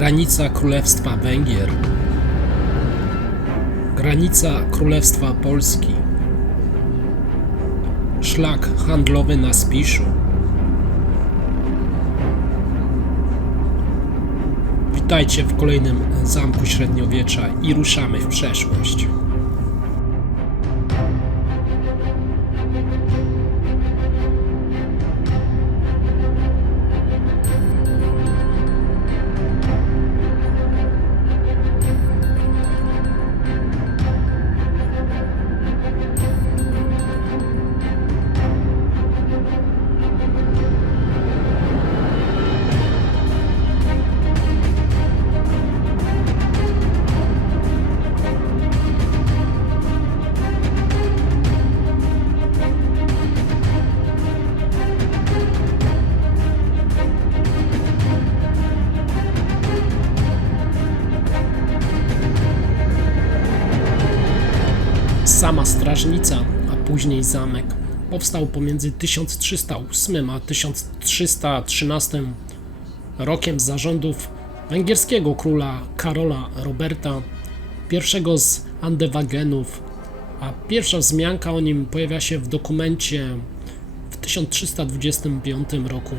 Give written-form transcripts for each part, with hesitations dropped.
Granica Królestwa Węgier. Granica Królestwa Polski. Szlak handlowy na Spiszu. Witajcie w kolejnym zamku średniowiecza i ruszamy w przeszłość. Sama strażnica, a później zamek, powstał pomiędzy 1308 a 1313 rokiem za rządów węgierskiego króla Karola Roberta, pierwszego z Andewagenów, a pierwsza wzmianka o nim pojawia się w dokumencie w 1325 roku.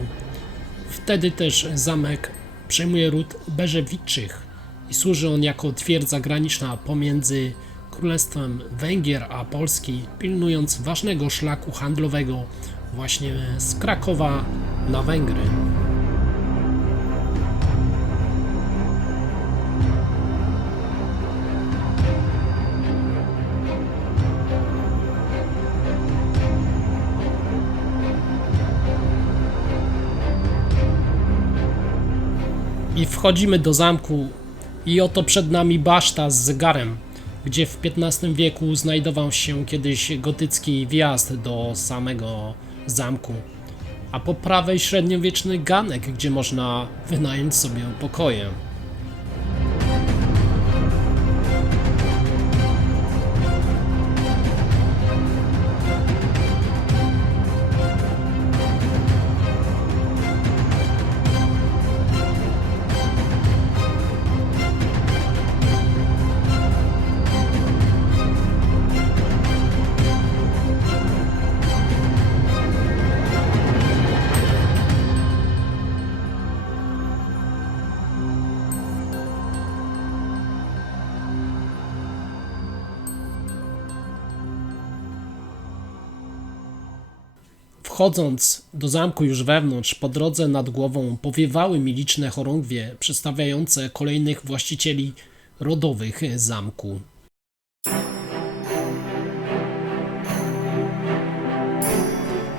Wtedy też zamek przejmuje ród Berzewiczych i służy on jako twierdza graniczna pomiędzy Królestwem Węgier a Polski, pilnując ważnego szlaku handlowego właśnie z Krakowa na Węgry. I wchodzimy do zamku i oto przed nami baszta z zegarem, gdzie w XV wieku znajdował się kiedyś gotycki wjazd do samego zamku, a po prawej średniowieczny ganek, gdzie można wynająć sobie pokoje. Wchodząc do zamku już wewnątrz, po drodze nad głową powiewały mi liczne chorągwie przedstawiające kolejnych właścicieli rodowych zamku.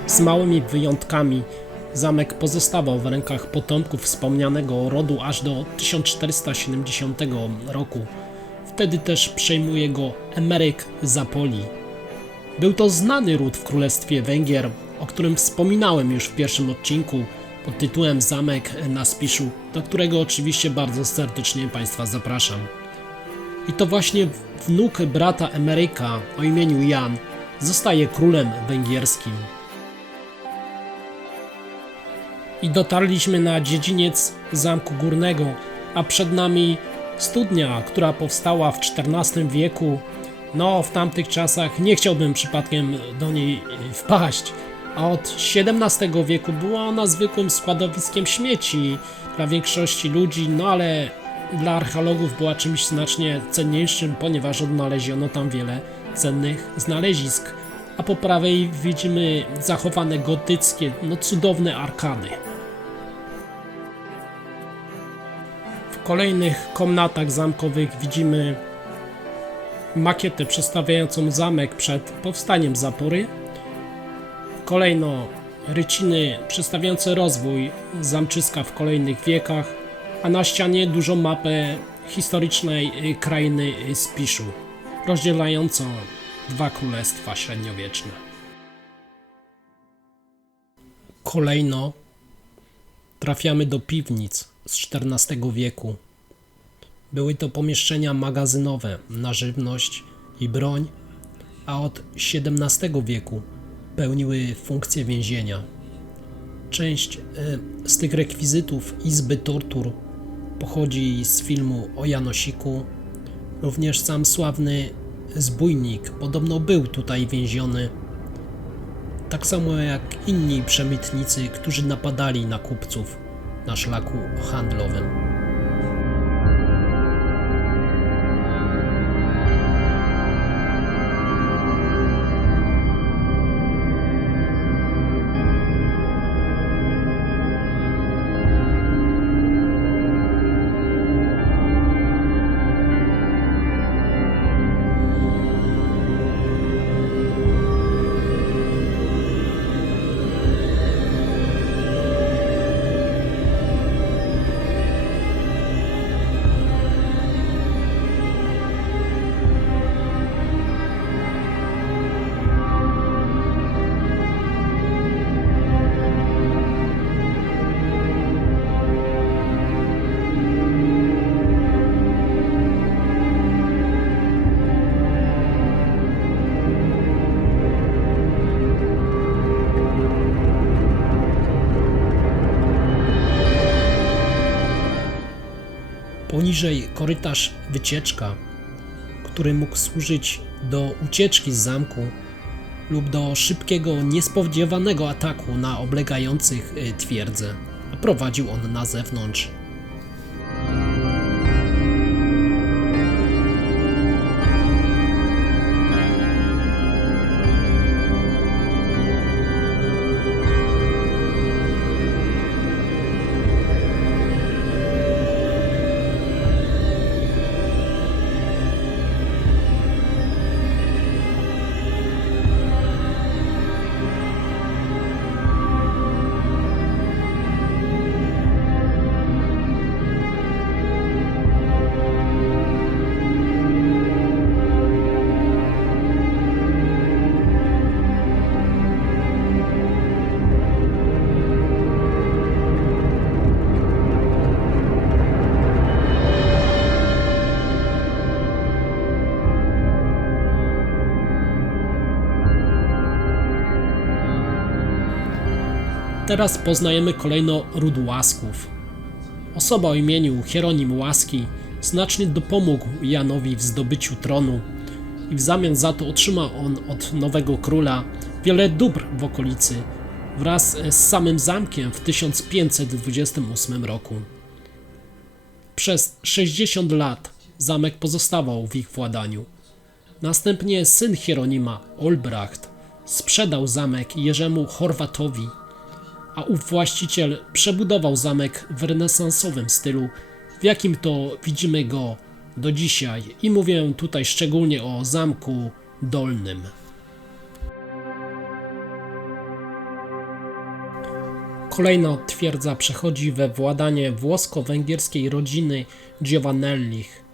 Z małymi wyjątkami zamek pozostawał w rękach potomków wspomnianego rodu aż do 1470 roku. Wtedy też przejmuje go Emeryk Zapoli. Był to znany ród w Królestwie Węgier, o którym wspominałem już w pierwszym odcinku pod tytułem Zamek na Spiszu, do którego oczywiście bardzo serdecznie Państwa zapraszam. I to właśnie wnuk brata Emeryka o imieniu Jan zostaje królem węgierskim. I dotarliśmy na dziedziniec Zamku Górnego, a przed nami studnia, która powstała w XIV wieku. No, w tamtych czasach nie chciałbym przypadkiem do niej wpaść, a od XVII wieku była ona zwykłym składowiskiem śmieci dla większości ludzi, no ale dla archeologów była czymś znacznie cenniejszym, ponieważ odnaleziono tam wiele cennych znalezisk, a po prawej widzimy zachowane gotyckie, no cudowne arkady. W kolejnych komnatach zamkowych widzimy makietę przedstawiającą zamek przed powstaniem zapory. Kolejno ryciny przedstawiające rozwój zamczyska w kolejnych wiekach, a na ścianie dużą mapę historycznej krainy Spiszu, rozdzielającą dwa królestwa średniowieczne. Kolejno trafiamy do piwnic z XIV wieku. Były to pomieszczenia magazynowe na żywność i broń, a od XVII wieku pełniły funkcję więzienia. Część z tych rekwizytów izby tortur pochodzi z filmu o Janosiku. Również sam sławny zbójnik podobno był tutaj więziony. Tak samo jak inni przemytnicy, którzy napadali na kupców na szlaku handlowym. Poniżej korytarz wycieczka, który mógł służyć do ucieczki z zamku lub do szybkiego, niespodziewanego ataku na oblegających twierdzę, a prowadził on na zewnątrz. Teraz poznajemy kolejno ród Łasków. Osoba o imieniu Hieronim Łaski znacznie dopomógł Janowi w zdobyciu tronu i w zamian za to otrzymał on od nowego króla wiele dóbr w okolicy wraz z samym zamkiem w 1528 roku. Przez 60 lat zamek pozostawał w ich władaniu. Następnie syn Hieronima, Olbracht, sprzedał zamek Jerzemu Chorwatowi, a ów właściciel przebudował zamek w renesansowym stylu, w jakim to widzimy go do dzisiaj, i mówię tutaj szczególnie o Zamku Dolnym. Kolejno twierdza przechodzi we władanie włosko-węgierskiej rodziny Giovannellich.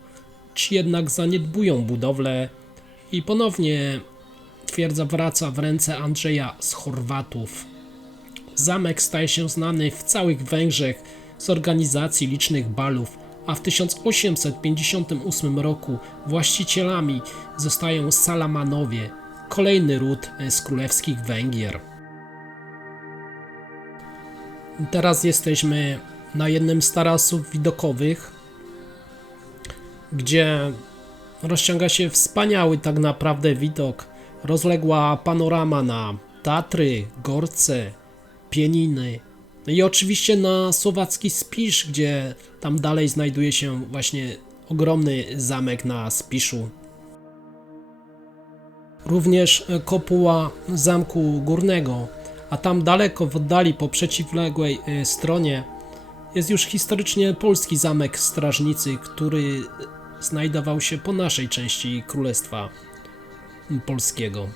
Ci jednak zaniedbują budowlę i ponownie twierdza wraca w ręce Andrzeja z Chorwatów. Zamek staje się znany w całych Węgrzech z organizacji licznych balów, a w 1858 roku właścicielami zostają Salamanowie, kolejny ród z królewskich Węgier. Teraz jesteśmy na jednym z tarasów widokowych, gdzie rozciąga się wspaniały tak naprawdę widok, rozległa panorama na Tatry, Gorce, Pieniny, no i oczywiście na słowacki Spisz, gdzie tam dalej znajduje się właśnie ogromny zamek na Spiszu. Również kopuła Zamku Górnego, a tam daleko w oddali po przeciwległej stronie jest już historycznie polski zamek Strażnicy, który znajdował się po naszej części Królestwa Polskiego.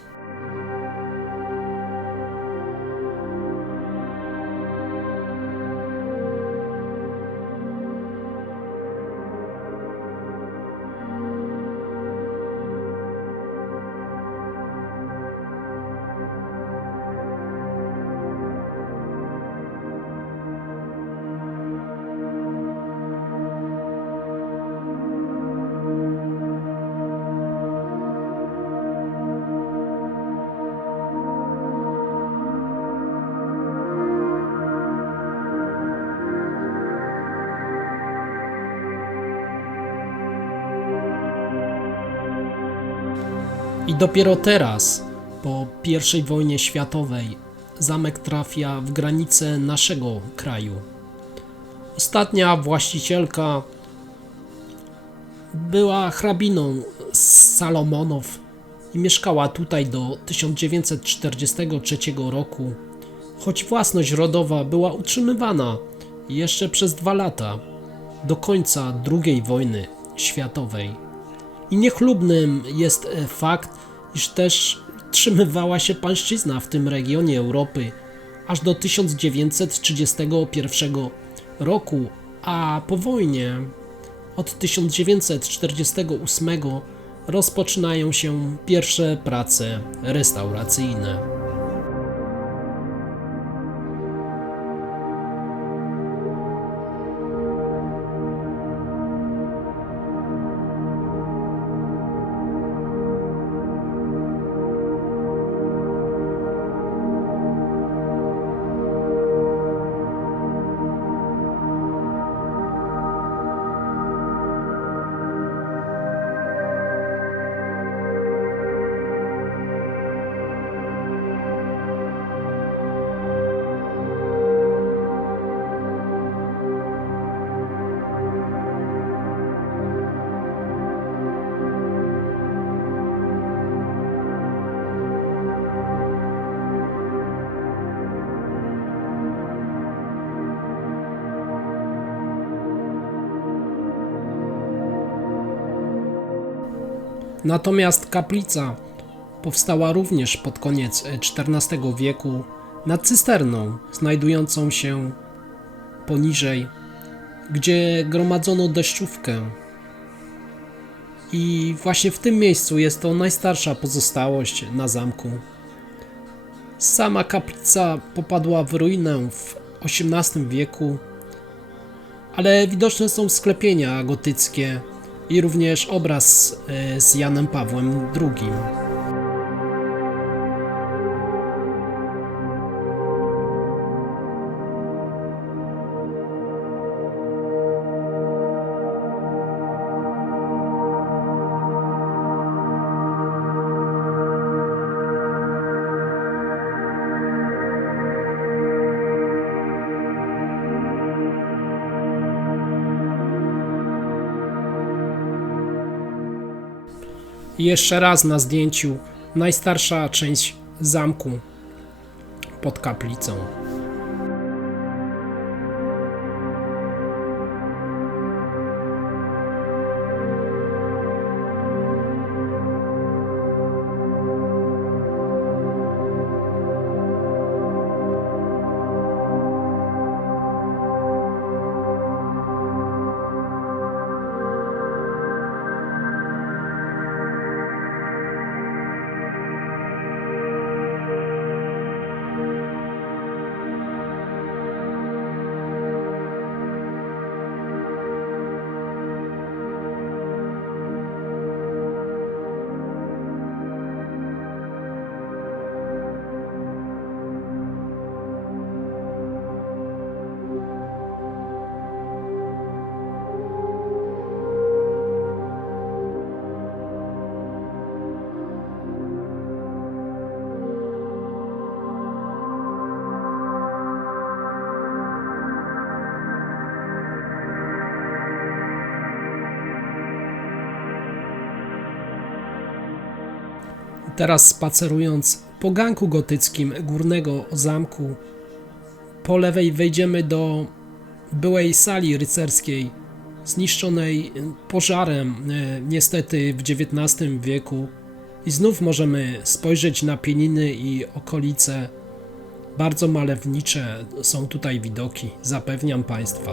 I dopiero teraz, po I wojnie światowej, zamek trafia w granice naszego kraju. Ostatnia właścicielka była hrabiną z Salomonów i mieszkała tutaj do 1943 roku, choć własność rodowa była utrzymywana jeszcze przez 2 lata, do końca II wojny światowej. I niechlubnym jest fakt, iż też utrzymywała się pańszczyzna w tym regionie Europy aż do 1931 roku, a po wojnie od 1948 rozpoczynają się pierwsze prace restauracyjne. Natomiast kaplica powstała również pod koniec XIV wieku nad cysterną znajdującą się poniżej, gdzie gromadzono deszczówkę. I właśnie w tym miejscu jest to najstarsza pozostałość na zamku. Sama kaplica popadła w ruinę w XVIII wieku, ale widoczne są sklepienia gotyckie i również obraz z Janem Pawłem II. I jeszcze raz na zdjęciu najstarsza część zamku pod kaplicą. Teraz spacerując po ganku gotyckim górnego zamku, po lewej wejdziemy do byłej sali rycerskiej, zniszczonej pożarem niestety w XIX wieku, i znów możemy spojrzeć na pieniny i okolice. Bardzo malownicze są tutaj widoki, zapewniam Państwa.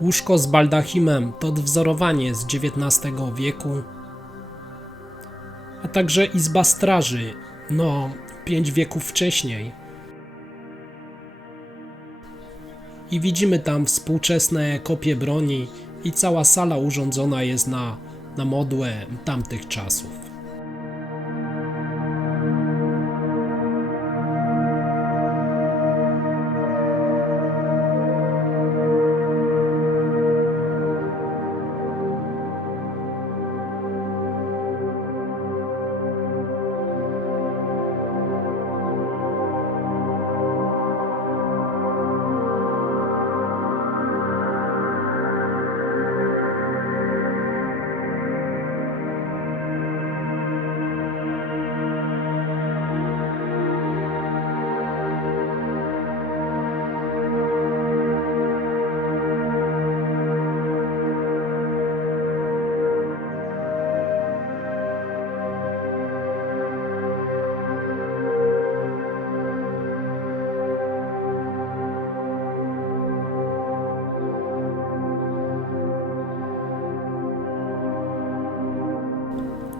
Łóżko z baldachimem to odwzorowanie z XIX wieku, a także izba straży, 5 wieków wcześniej. I widzimy tam współczesne kopie broni i cała sala urządzona jest na modłę tamtych czasów.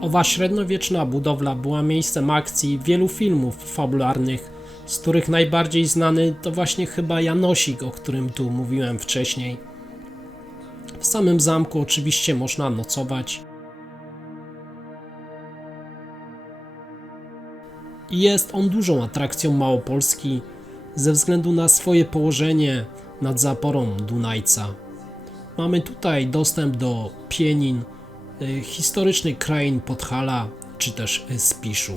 Owa średniowieczna budowla była miejscem akcji wielu filmów fabularnych, z których najbardziej znany to właśnie chyba Janosik, o którym tu mówiłem wcześniej. W samym zamku oczywiście można nocować. I jest on dużą atrakcją Małopolski ze względu na swoje położenie nad zaporą Dunajca. Mamy tutaj dostęp do Pienin, historycznych krain Podhala czy też Spiszu.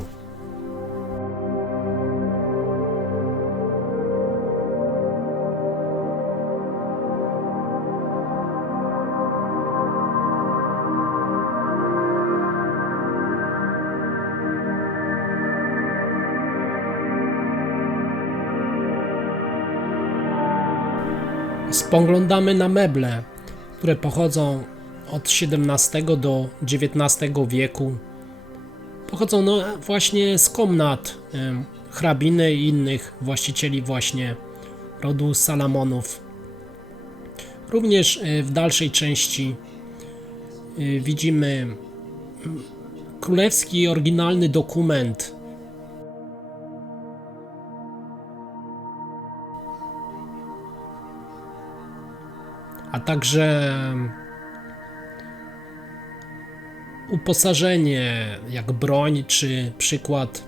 Spoglądamy na meble, które pochodzą od XVII do XIX wieku. Pochodzą właśnie z komnat hrabiny i innych właścicieli właśnie rodu Salamonów. Również w dalszej części widzimy królewski oryginalny dokument, a także uposażenie jak broń czy przykład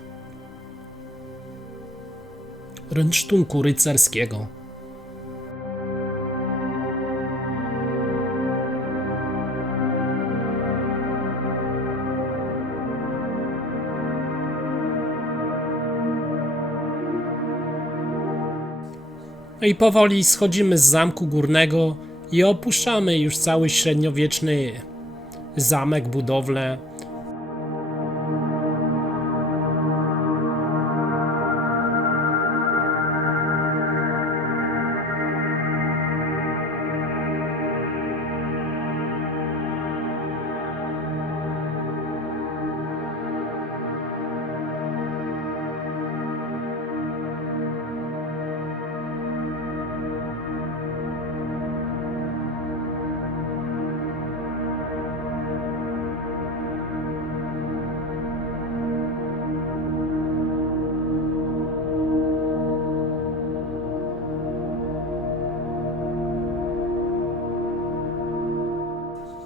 rynsztunku rycerskiego. No i powoli schodzimy z zamku górnego i opuszczamy już cały średniowieczny zamek, budowlę.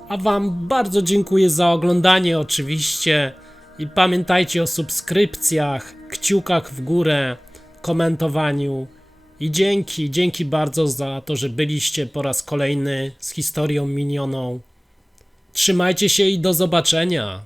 A Wam bardzo dziękuję za oglądanie oczywiście i pamiętajcie o subskrypcjach, kciukach w górę, komentowaniu i dzięki bardzo za to, że byliście po raz kolejny z historią minioną. Trzymajcie się i do zobaczenia.